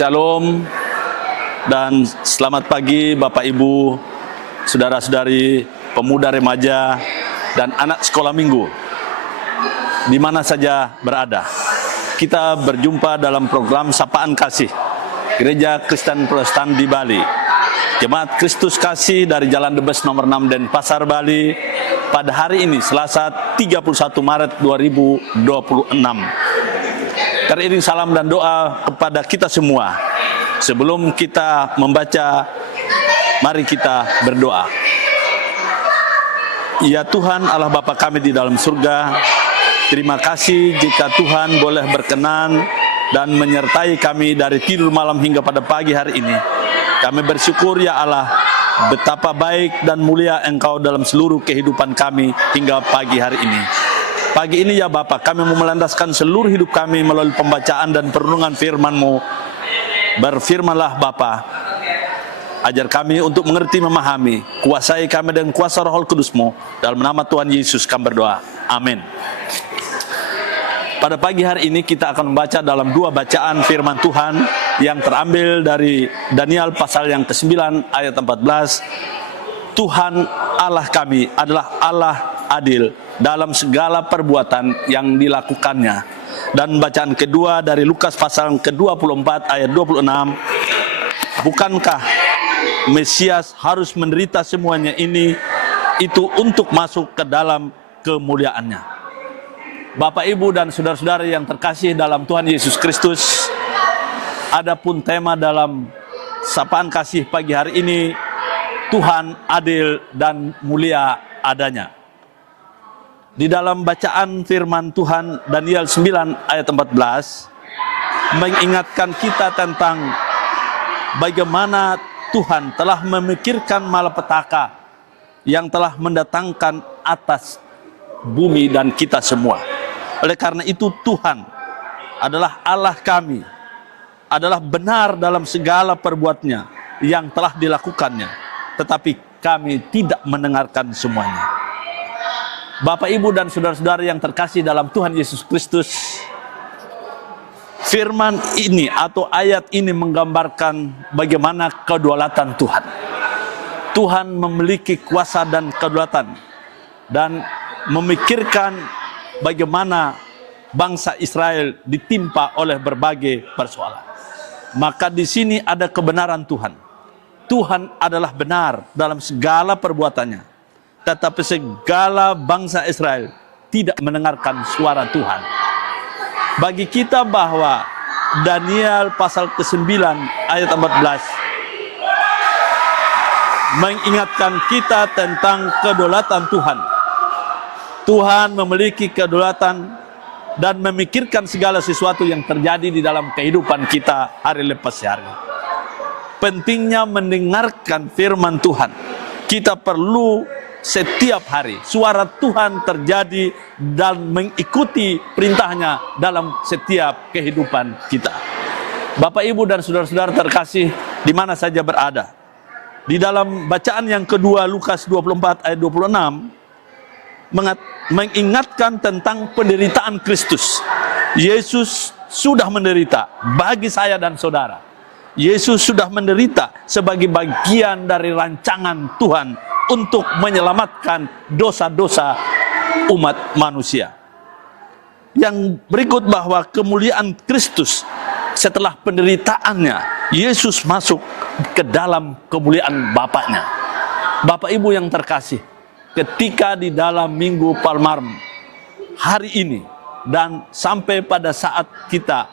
Shalom dan selamat pagi Bapak Ibu, saudara-saudari, pemuda remaja, dan anak sekolah minggu di mana saja berada. Kita berjumpa dalam program Sapaan Kasih Gereja Kristen Protestan di Bali, Jemaat Kristus Kasih dari Jalan Debes nomor 6 Denpasar, Bali, pada hari ini Selasa 31 Maret 2026. Teriring salam dan doa kepada kita semua. Sebelum kita membaca, mari kita berdoa. Ya Tuhan Allah Bapa kami di dalam surga, terima kasih jika Tuhan boleh berkenan dan menyertai kami dari tidur malam hingga pada pagi hari ini. Kami bersyukur ya Allah, betapa baik dan mulia Engkau dalam seluruh kehidupan kami hingga pagi hari ini. Pagi ini ya Bapa, kami mau melandaskan seluruh hidup kami melalui pembacaan dan perenungan firman-Mu. Berfirmanlah Bapa, ajar kami untuk mengerti memahami, kuasai kami dengan kuasa Roh Kudus-Mu. Dalam nama Tuhan Yesus kami berdoa, amin. Pada pagi hari ini kita akan membaca dalam dua bacaan firman Tuhan yang terambil dari Daniel pasal yang ke-9 ayat 14. Tuhan Allah kami adalah Allah adil dalam segala perbuatan yang dilakukannya. Dan bacaan kedua dari Lukas pasal ke-24 ayat 26. Bukankah Mesias harus menderita semuanya ini, itu untuk masuk ke dalam kemuliaannya. Bapak, Ibu, dan saudara-saudara yang terkasih dalam Tuhan Yesus Kristus, adapun tema dalam Sapaan Kasih pagi hari ini, Tuhan adil dan mulia adanya. Di dalam bacaan firman Tuhan Daniel 9 ayat 14 mengingatkan kita tentang bagaimana Tuhan telah memikirkan malapetaka yang telah mendatangkan atas bumi dan kita semua. Oleh karena itu Tuhan adalah Allah kami, adalah benar dalam segala perbuatannya yang telah dilakukannya, tetapi kami tidak mendengarkan semuanya. Bapak, Ibu, dan saudara-saudara yang terkasih dalam Tuhan Yesus Kristus, firman ini atau ayat ini menggambarkan bagaimana kedaulatan Tuhan. Tuhan memiliki kuasa dan kedaulatan dan memikirkan bagaimana bangsa Israel ditimpa oleh berbagai persoalan. Maka di sini ada kebenaran Tuhan. Tuhan adalah benar dalam segala perbuatannya. Tetapi segala bangsa Israel tidak mendengarkan suara Tuhan. Bagi kita bahwa Daniel pasal ke-9 ayat 14 mengingatkan kita tentang kedaulatan Tuhan. Tuhan memiliki kedaulatan dan memikirkan segala sesuatu yang terjadi di dalam kehidupan kita hari lepas hari. Pentingnya mendengarkan firman Tuhan. Kita perlu setiap hari suara Tuhan terjadi dan mengikuti perintahnya dalam setiap kehidupan kita. Bapak, Ibu, dan saudara-saudara terkasih di mana saja berada. Di dalam bacaan yang kedua Lukas 24 ayat 26 mengingatkan tentang penderitaan Kristus. Yesus sudah menderita bagi saya dan saudara. Yesus sudah menderita sebagai bagian dari rancangan Tuhan untuk menyelamatkan dosa-dosa umat manusia. Yang berikut bahwa kemuliaan Kristus setelah penderitaannya, Yesus masuk ke dalam kemuliaan Bapaknya. Bapak, Ibu yang terkasih, ketika di dalam Minggu Palmarum hari ini dan sampai pada saat kita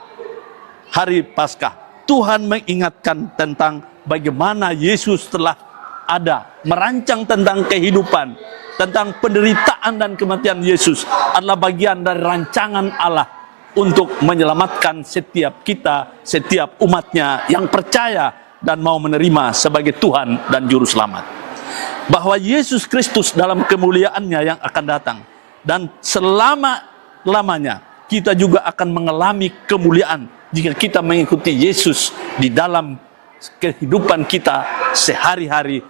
hari Paskah, Tuhan mengingatkan tentang bagaimana Yesus telah ada merancang tentang kehidupan, tentang penderitaan dan kematian Yesus adalah bagian dari rancangan Allah untuk menyelamatkan setiap kita, setiap umatnya yang percaya dan mau menerima sebagai Tuhan dan Juru Selamat. Bahwa Yesus Kristus dalam kemuliaannya yang akan datang, dan selama-lamanya kita juga akan mengalami kemuliaan jika kita mengikuti Yesus di dalam kehidupan kita sehari-hari,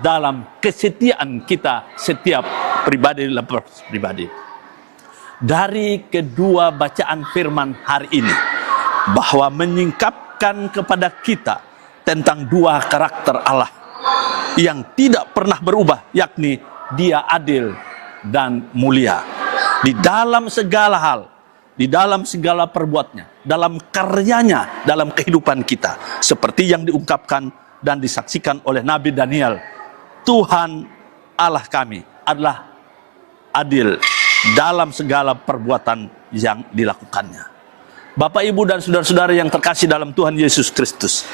dalam kesetiaan kita setiap pribadi lepas pribadi. Dari kedua bacaan firman hari ini, bahwa menyingkap mengingatkan kepada kita tentang dua karakter Allah yang tidak pernah berubah, yakni Dia adil dan mulia. Di dalam segala hal, di dalam segala perbuatannya, dalam karyanya, dalam kehidupan kita, seperti yang diungkapkan dan disaksikan oleh Nabi Daniel, Tuhan Allah kami adalah adil dalam segala perbuatan yang dilakukannya. Bapak, Ibu, dan saudara-saudara yang terkasih dalam Tuhan Yesus Kristus,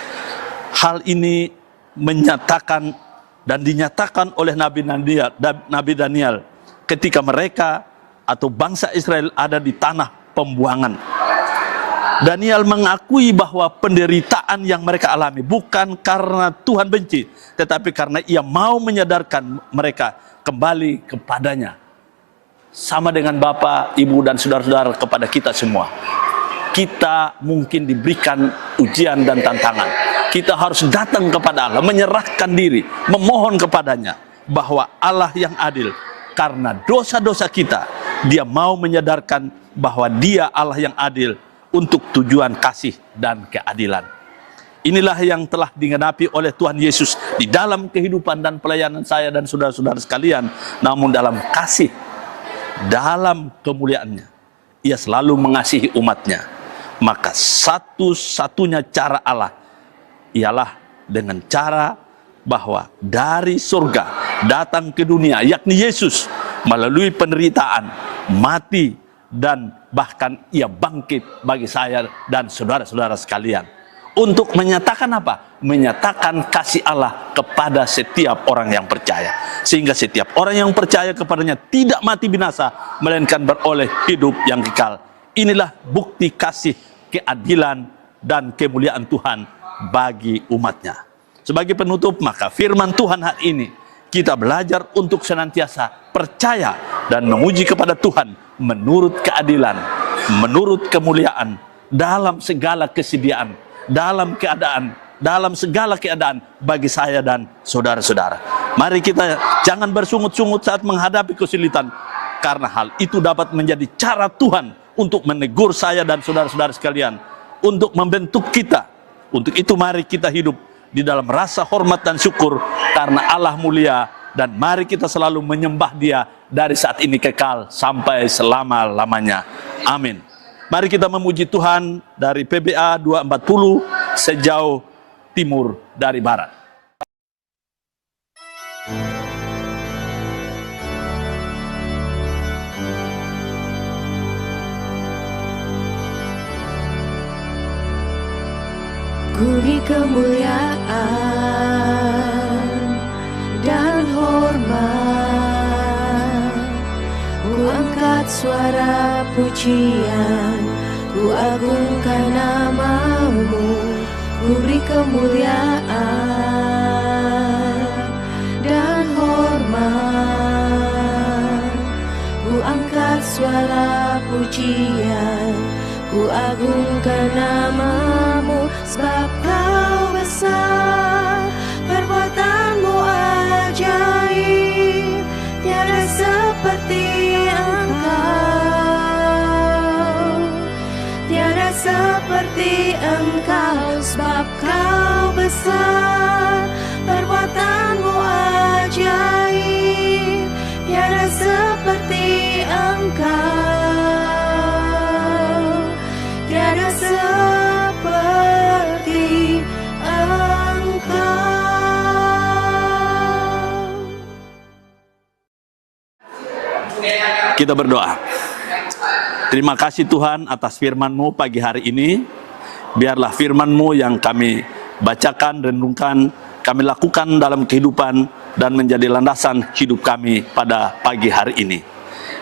hal ini menyatakan dan dinyatakan oleh Nabi Daniel ketika mereka atau bangsa Israel ada di tanah pembuangan. Daniel mengakui bahwa penderitaan yang mereka alami bukan karena Tuhan benci, tetapi karena Ia mau menyadarkan mereka kembali kepadanya. Sama dengan Bapak, Ibu, dan saudara-saudara kepada kita semua. Kita mungkin diberikan ujian dan tantangan. Kita harus datang kepada Allah, menyerahkan diri, memohon kepadanya bahwa Allah yang adil. Karena dosa-dosa kita, Dia mau menyadarkan bahwa Dia Allah yang adil untuk tujuan kasih dan keadilan. Inilah yang telah digenapi oleh Tuhan Yesus di dalam kehidupan dan pelayanan saya dan saudara-saudara sekalian. Namun dalam kasih, dalam kemuliaannya, Ia selalu mengasihi umatnya. Maka satu-satunya cara Allah ialah dengan cara bahwa dari surga datang ke dunia, yakni Yesus, melalui penderitaan, mati, dan bahkan Ia bangkit bagi saya dan saudara-saudara sekalian. Untuk menyatakan apa? Menyatakan kasih Allah kepada setiap orang yang percaya. Sehingga setiap orang yang percaya kepadanya tidak mati binasa, melainkan beroleh hidup yang kekal. Inilah bukti kasih, keadilan, dan kemuliaan Tuhan bagi umatnya. Sebagai penutup, maka firman Tuhan hari ini, kita belajar untuk senantiasa percaya dan memuji kepada Tuhan menurut keadilan, menurut kemuliaan, dalam segala kesediaan, dalam segala keadaan bagi saya dan saudara-saudara. Mari kita jangan bersungut-sungut saat menghadapi kesulitan, karena hal itu dapat menjadi cara Tuhan untuk menegur saya dan saudara-saudara sekalian, untuk membentuk kita. Untuk itu mari kita hidup di dalam rasa hormat dan syukur karena Allah mulia, dan mari kita selalu menyembah Dia dari saat ini kekal sampai selama-lamanya. Amin. Mari kita memuji Tuhan dari PBA 240 sejauh timur dari barat. Ku beri kemuliaan dan hormat, ku angkat suara pujian, ku agungkan nama-Mu. Ku beri kemuliaan dan hormat, ku angkat suara pujian, ku agungkan nama-Mu. Sebab Kau besar, perbuatan-Mu ajaib, tiada seperti Engkau, tiada seperti Engkau. Sebab Kau besar, perbuatan-Mu ajaib, tiada seperti Engkau, tiada seperti Engkau. Kita berdoa. Terima kasih Tuhan atas firman-Mu pagi hari ini. Biarlah firman-Mu yang kami bacakan, renungkan, kami lakukan dalam kehidupan dan menjadi landasan hidup kami pada pagi hari ini.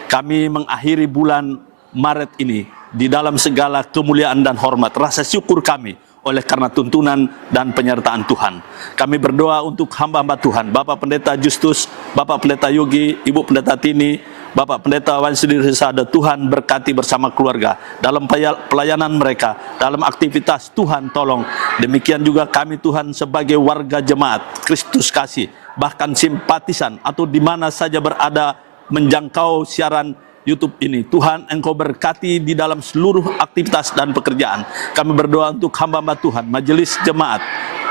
Kami mengakhiri bulan Maret ini di dalam segala kemuliaan dan hormat, rasa syukur kami oleh karena tuntunan dan penyertaan Tuhan. Kami berdoa untuk hamba-hamba Tuhan, Bapak Pendeta Justus, Bapak Pendeta Yogi, Ibu Pendeta Tini, Bapak Pendeta Wansidi Risada. Tuhan berkati bersama keluarga dalam pelayanan mereka, dalam aktivitas. Tuhan tolong. Demikian juga kami Tuhan sebagai warga jemaat Kristus Kasih, bahkan simpatisan atau di mana saja berada menjangkau siaran YouTube ini. Tuhan, Engkau berkati di dalam seluruh aktivitas dan pekerjaan. Kami berdoa untuk hamba-hamba Tuhan, majelis jemaat,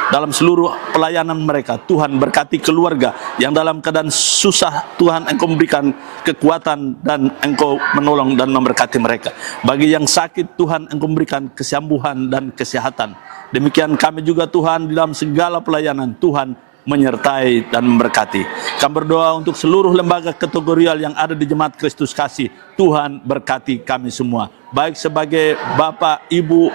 dalam seluruh pelayanan mereka. Tuhan, berkati keluarga yang dalam keadaan susah. Tuhan, Engkau memberikan kekuatan dan Engkau menolong dan memberkati mereka. Bagi yang sakit, Tuhan, Engkau memberikan kesembuhan dan kesehatan. Demikian kami juga Tuhan, di dalam segala pelayanan Tuhan menyertai dan memberkati. Kami berdoa untuk seluruh lembaga kategorial yang ada di Jemaat Kristus Kasih. Tuhan, berkati kami semua, baik sebagai bapak, ibu,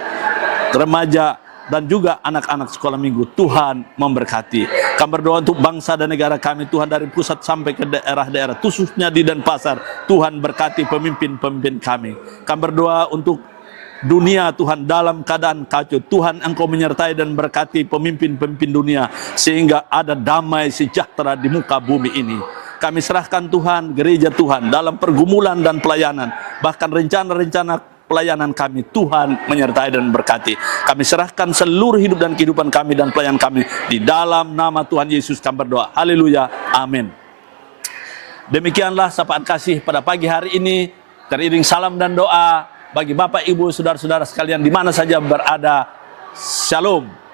remaja, dan juga anak-anak sekolah minggu. Tuhan memberkati. Kami berdoa untuk bangsa dan negara kami, Tuhan, dari pusat sampai ke daerah-daerah, khususnya di Denpasar. Tuhan, berkati pemimpin-pemimpin kami. Kami berdoa untuk dunia, Tuhan, dalam keadaan kacau. Tuhan, Engkau menyertai dan berkati pemimpin-pemimpin dunia, sehingga ada damai sejahtera di muka bumi ini. Kami serahkan Tuhan, gereja Tuhan, dalam pergumulan dan pelayanan, bahkan rencana-rencana pelayanan kami, Tuhan menyertai dan berkati. Kami serahkan seluruh hidup dan kehidupan kami dan pelayanan kami di dalam nama Tuhan Yesus kami berdoa. Haleluya, amin. Demikianlah sapaan kasih pada pagi hari ini. Teriring salam dan doa bagi Bapak, Ibu, saudara-saudara sekalian di mana saja berada. Shalom.